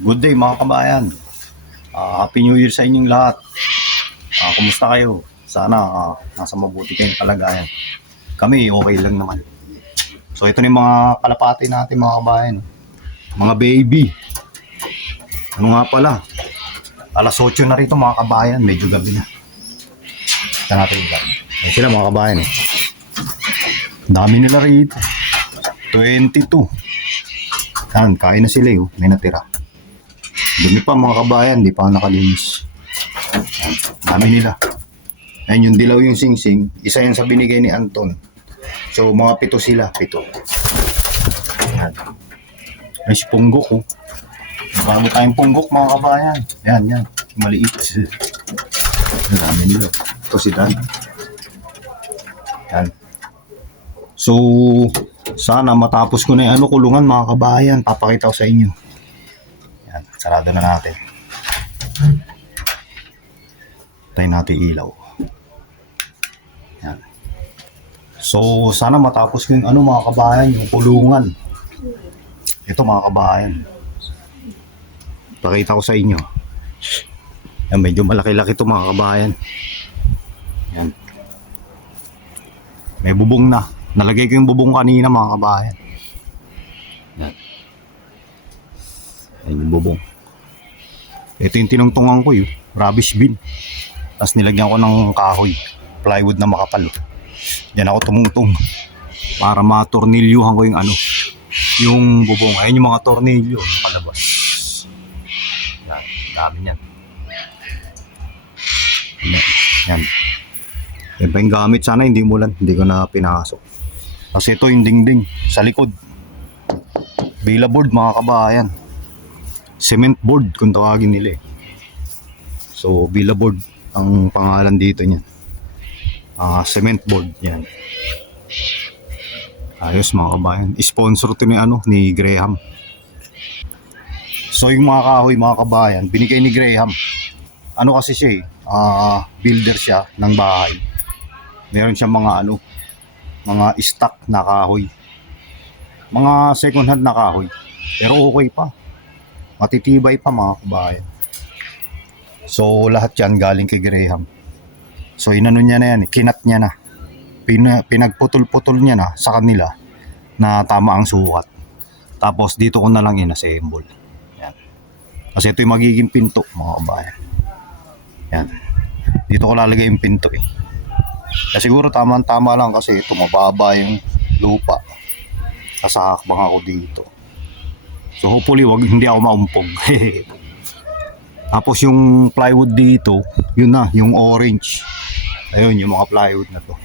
Good day mga kabayan. Happy New Year sa inyong lahat. Kumusta kayo? Sana nasa mabuti kayong kalagayan. Kami okay lang naman. So ito na yung mga kalapati natin mga kabayan. Mga baby. Ano nga pala? Alas 8 na rito mga kabayan. Medyo gabi na. Ito natin yung gabi. Ayan sila mga kabayan eh. Dami nila rito. 22. Yan, kain na sila eh. May natira. Dumi pa mga kabayan, di pa nakalinis. Yan, dami nila. Ayan yung dilaw yung singsing. Isa yan sa binigay ni Anton. So mga 7 sila, 7. Yan. Ay si Punggok oh. Bago tayong Punggok mga kabayan. Yan, yan. Maliit. Dami nila. Ito si Dan. Yan. So, sana matapos ko na yung kulungan mga kabayan. Papakita ko sa inyo. Yan, sarado na natin. Tayo natin ilaw. Yan. So, sana matapos ko yung mga kabayan, yung kulungan. Ito mga kabayan. Pakita ko sa inyo. Yan, medyo malaki-laki ito mga kabayan. Yan. May bubong na. Nalagay ko yung bubong kanina mga kabayan. Yan. Yan yung bubong. Ito yung tinungtungan ko yung rubbish bin. Tapos nilagyan ko ng kahoy. Plywood na makapal. Yan ako tumungtong. Para matornilyuhan ko yung bubong. Ayun yung mga tornilyo. Palabas. Yan. Dami yan. Yan. Yan pa yung gamit. Sana hindi mulan. Hindi ko na pinasok. Kasi ito yung dingding sa likod. Bila board mga kabayan. Cement board kung tawagin nila eh. So bila board ang pangalan dito niyan. Cement board yan. Ayos mga kabayan. Sponsor to ni Graham. So yung mga kahoy mga kabayan, binigay ni Graham. Ano kasi siya eh, builder siya ng bahay. Meron siya mga stock na kahoy. Mga second hand na kahoy. Pero okay pa. Matitibay pa mga kabayan. So lahat yan galing kay Graham. So inano niya na yan, kinat niya na. Pinagputol-putol niya na sa kanila na tama ang sukat. Tapos dito ko na lang inassemble. Yan. Kasi ito yung magiging pinto mga kabayan. Yan. Dito ko lalagay yung pinto eh. Kaya siguro tama-tama lang kasi ito mababa yung lupa. Nasahakbang ako dito. So hopefully hindi ako maumpog. Tapos yung plywood dito, yun na, yung orange. Ayun, yung mga plywood na to.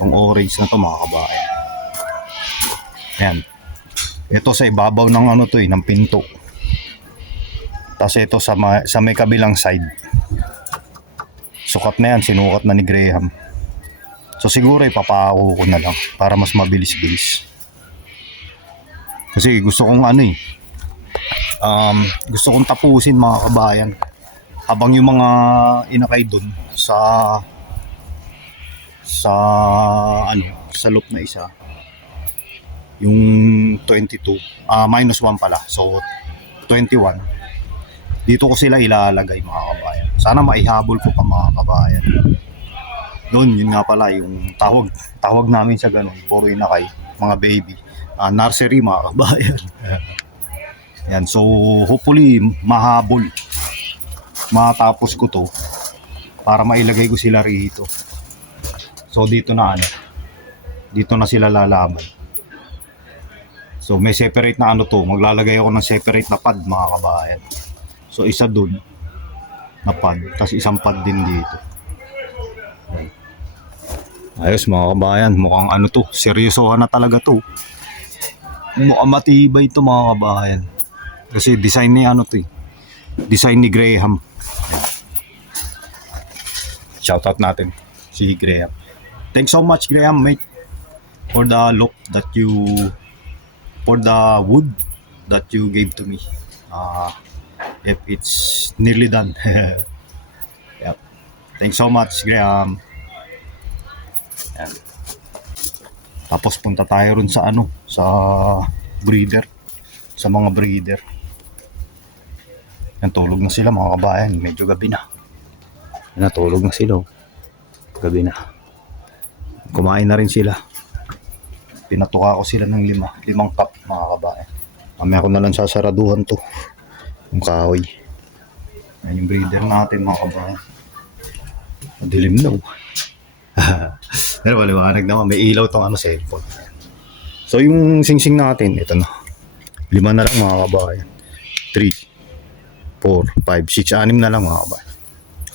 Yung orange na to mga kabayan. Ayan. Ito sa ibabaw ng ng pinto. Tapos ito sa may kabilang side. Sukat na yan, sinukat na ni Graham. So siguro ipapako ko na lang para mas mabilis-bilis. Kasi gusto kong gusto kong tapusin mga kabayan. Habang yung mga inakay doon sa loop na isa. Yung 22, -1 pala. So 21. Dito ko sila ilalagay mga kabayan. Sana maihabol ko pa mga kabayan. Doon, yun nga pala yung tawag namin sa ganun. Puro inakay, mga baby. Nursery mga kabayan. Yan, so hopefully mahabol. Matapos ko to para mailagay ko sila rito. So dito na dito na sila lalaban. So may separate na to. Maglalagay ako ng separate na pad mga kabayan. So isa dun na pad, tapos isang pad din dito. Ayos mga kabayan, mukhang to, seryosohan na talaga to. Mukhang matibay to mga kabayan. Kasi design ni design ni Graham. Shoutout natin si Graham. Thanks so much Graham mate for the look for the wood that you gave to me. If it's nearly done. Yep. Thanks so much Graham. Yan. Tapos punta tayo rin sa sa breeder, sa mga breeder. Yan, tulog na sila mga kabayan. Medyo gabi na. Yan, natulog na sila. Gabi na. Kumain na rin sila. Pinatuka ko sila ng limang cup mga kabayan. Mamaya ko na lang sasaraduhan to. Yung kahoy. Yan yung breeder natin mga kabayan. Madilim na. Pero maliwanag naman. May ilaw tong cellphone. So yung singsing natin, ito na. 5 na lang mga kabayan. 3, 4, 5, 6, 6 na lang mga kabayan.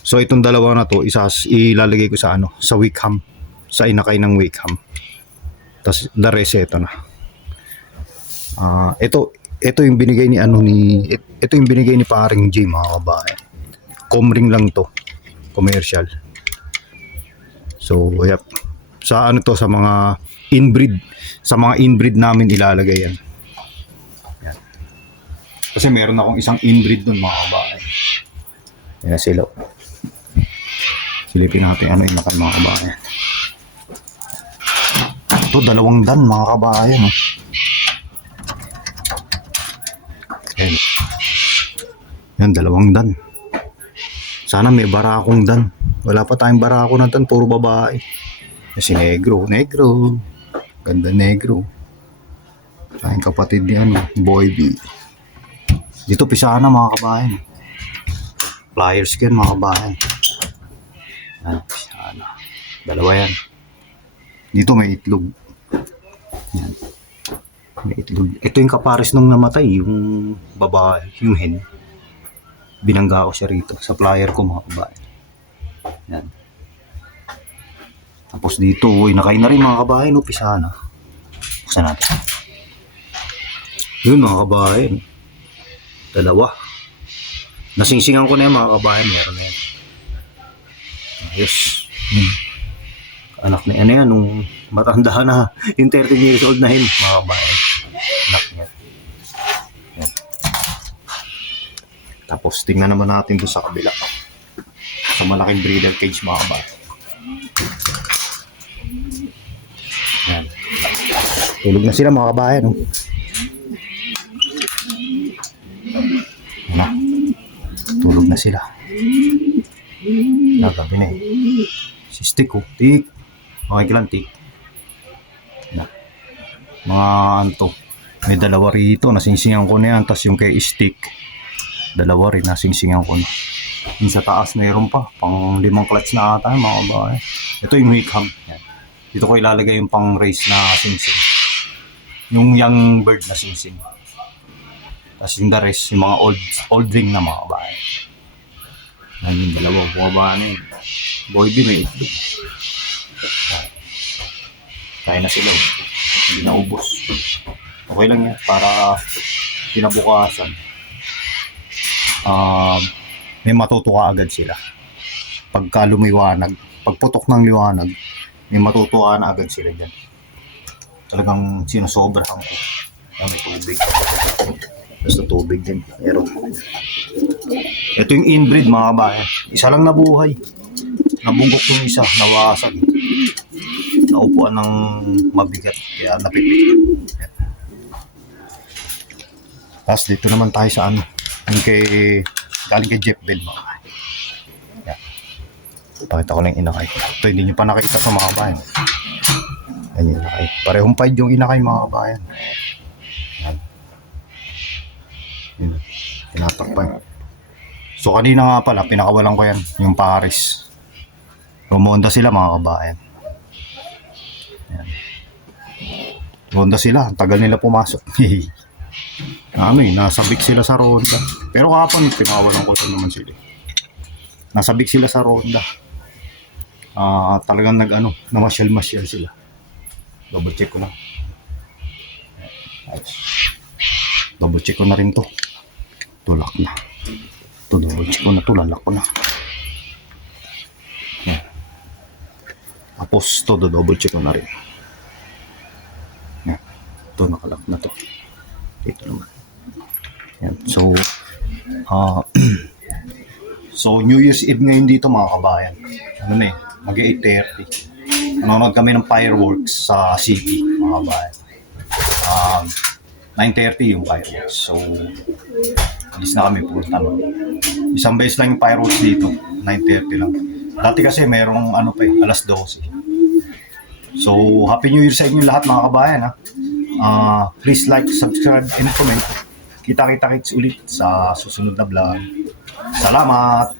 So itong dalawa na to, ilalagay ko sa sa Wickham. Sa inakay ng Wickham. Tapos the rest ito na. Ito yung binigay ni ito yung binigay ni paring J mga kabayan. Comring lang to. Commercial. So yep. Sa sa mga inbreed namin ilalagay yan. Yan. Kasi meron akong isang inbreed dun mga kabayan. Yan sila. Silipin natin yung nakan mga kabayan. Ito 2 dan mga kabayan. Yan. Yan 2 dan. Sana may barakong dan. Wala pa tayong barako na dan, puro babae. Si Negro. Ganda Negro. Tayong kapatid ni Boy B. Dito pisana mga kabayan. Pliers yan mga kabayan. Pisana. 2 yan. Dito may itlog. Yan. May itlog. Ito yung kapares nung namatay, yung babae, yung hen. Binangga ko siya rito sa flyer ko mga kabayan. Yan. Tapos dito, inakay na rin mga kabayan, pisana. Buksan natin. Yun mga kabayan. 2. Nasingsingan ko na yan mga kabayan, meron na yan. Yes. Anak na yan, nung matanda na, yung 13 years old na yun, mga kabayan. Anak niya. Yan. Tapos tingnan naman natin doon sa kabila. Sa malaking breeder cage mga kabayan. Yan. Tulog na sila mga kabayan. Na. Tulog na sila. Nagabi na Si Stick Tik. Okay ka lang Tik. Na. Mga may 2 rito. Nasingsingan ko na yan. Tapos yung kay Stick. 2 rin nasingsingan ko na. Yung sa taas mayroon pa. Pang 5 clutch na ata mga kabayan. Ito yung Wickham. Yan. Dito ko ilalagay yung pang race na singsing. Yung young bird na singsing. Tapos yung the rest, yung mga old ring na mga kabayan. Yan yung 2 bumaba na yun. Boy B may itlog. Kaya na sila. Hindi na ubos. Okay lang yan. Para kinabukasan. May matutuwa agad sila. Pagka lumiwanag, pagputok ng liwanag, may matutuwa na agad sila dyan. Talagang sinusobrahan ko. May tubig. Basta tubig din. Pero ito yung inbreed mga kabayan. Isa lang nabuhay. Nabungkok yung isa. Nawasag. Naupuan ng mabigat. Kaya napipit. Tapos dito naman tayo sa yung galing kay Jeff Bell mga kabayan. Yan. Pakita ko lang yung inakay. Ito hindi nyo pa nakita ito mga kabayan. Yan yung inakay. Parehong paid yung inakay mga kabayan. Yan. Yan. Tinatakpan. So kanina nga pala, pinakawalan ko yan. Yung Paris. Rumonda sila mga kabayan. Yan. Ronda sila. Ang tagal nila pumasok. Nasabik sila sa ronda. Pero kapon, pinakawalan ko naman sila. Nasabik sila sa ronda. Talagang namasyal-masyal sila. Double check ko na. Double check ko na rin to. Tulak na. Ito double check ko na to. Lalak ko na. Yan. Tapos to double check ko na rin. Yan. Ito nakalak na to. Ito naman. Yan. So so New Year's Eve ngayon dito mga kabayan. Mag-8:30. Nanonood kami ng fireworks sa city mga kabayan. 9:30 yung fireworks. So, alis na kami, punta no. Isang beses lang yung fireworks dito, 9:30 lang. Dati kasi merong ano pa alas 12. So, Happy New Year sa inyo lahat mga kabayan ha. Please like, subscribe, and comment. Kita-kita kits ulit sa susunod na vlog. Salamat!